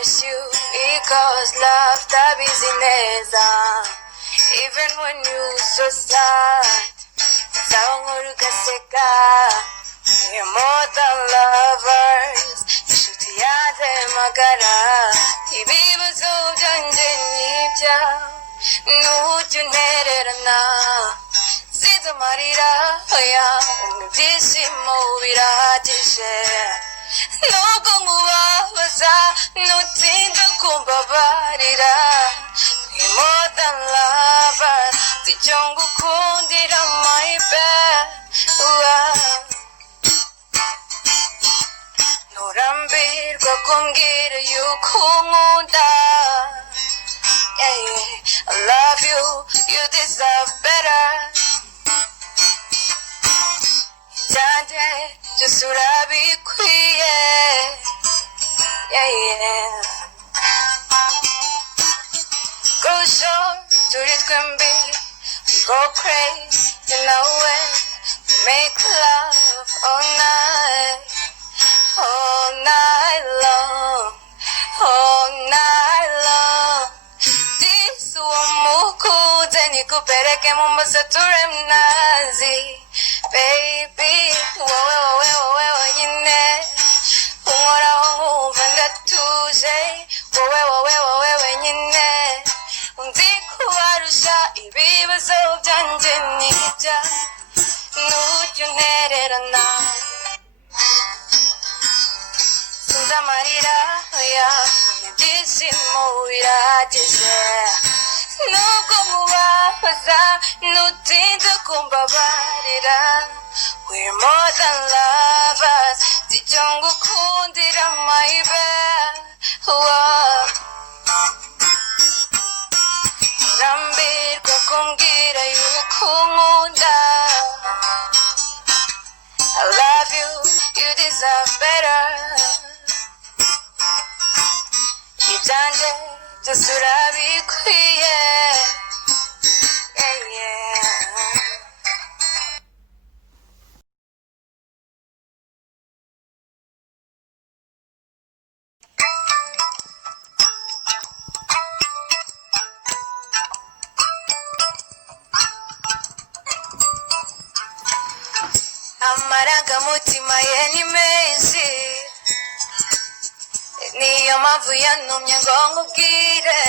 miss you because love tabizi neza. Even when you so sad, nzahora ugaseka. We're more than lovers, inshuti yanjye magara. Ibibazo byanjye n'ibyawe ntujya untererana. Sinzi amarira oya ibyishimo birahagije. Nubwo nkubabaza ntutinda kumbabarira. We're more than lovers, si icyo ngukundira my best. Nturambirwa kumbwira yuko unkunda. I love you, you deserve better. Ibyanjye byose urabikwiye. Go short, turi twembi, we go crazy, you know it. We make love all night long, all night long. This umukuze nikupeleke Mombasa ture mnazi. Baby, wewe wenyine unkoraho nkumva ndatuje. Wewe wenyine undi kubarusha ibibazo byanjye n'ibyawe ntujya untererana. Sinzi amarira oya ibyishimo birahagije. Nubwo nkubabaza ntutinda kumbabarira. We're more than lovers, si icyo ngukundira my best. Nturambirwa kumbwira yuko unkunda. I love you, you deserve better. Ibyanjye byose urabikwiye. Amarangamutima ye ni menshi, niyo mpamvu yantumye ngo nkubwire.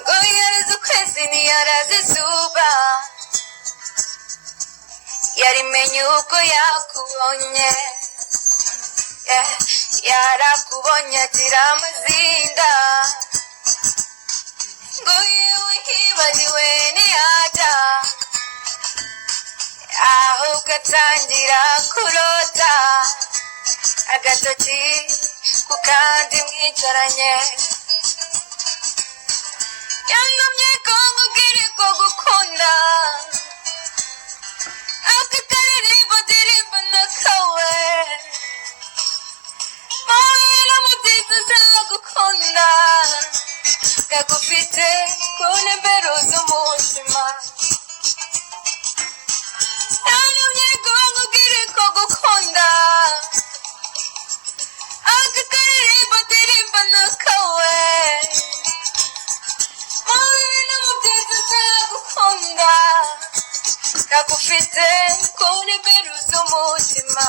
Ngo yareze ukwezi ntiyaraze izuba, yarimenye ubwo yakubonye. Yarakubonye agira amazinda. Ngo yewe hibagiwe ntiyajya, ahubwo atangira kurota. Agatoki ku kandi mwicaranye. Yantumye ko nkubwire ko gukunda. Aka karirimbo ndirimbo nakawe. Mahera mu byiza nzagukunda. Kagufite ku ntembero z'umutima. Yantumye ko nkubwire ko gukunda. Aka karirimbo ndirimbo nakawe. Mahera mu byiza nzagukunda. Kagufite ku ntembero z'umutima.